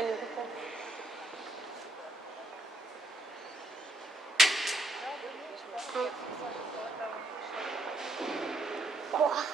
meine bitte. Boah.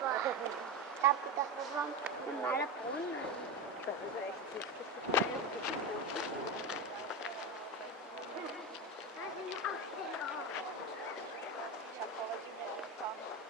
Boah. Ich hab gedacht, das war ein normaler Brunnen. Das ist echt süß. Das ist Da sind die Aufsteller. Ich habe heute angefangen,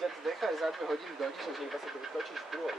Sad nechaj za 2 hodiny dotične, že iba sa to vytočí škrôl.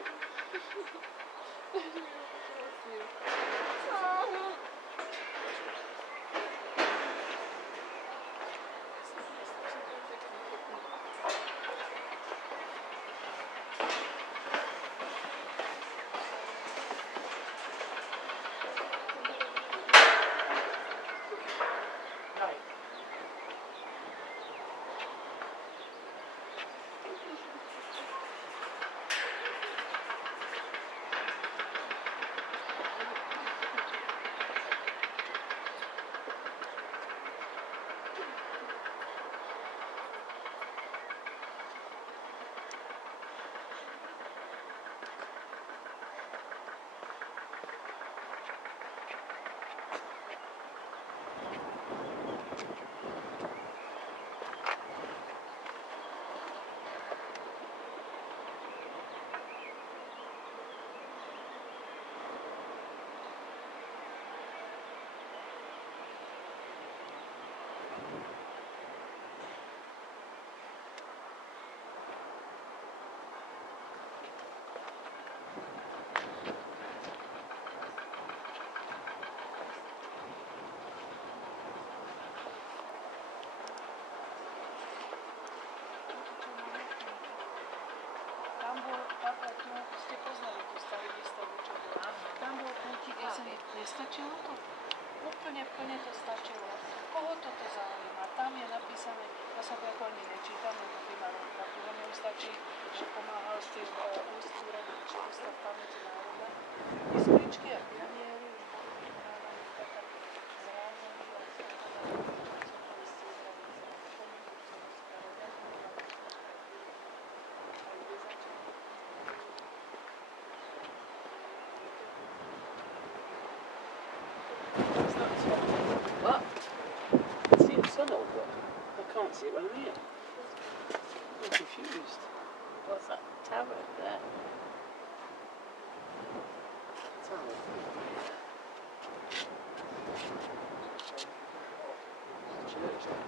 Nestačilo to? Úplne plne to stačilo. Koho toto zaujíma? Tam je napísané, ja som to ako ani nečítam, lebo by malo pravdu. Mne stačí, že pomáhal s tým ústúrením, či Ústav pamäti národa. Iskričky a pionieri už boli vyhrávaní tak, aby zrázali a skladali, čo to istí zradice. Komunitu sa rozprávať, a kde začať. It's not as well. I see the sun over. I can't see it when I'm here. I'm confused. What's that tower there? Tower. Church.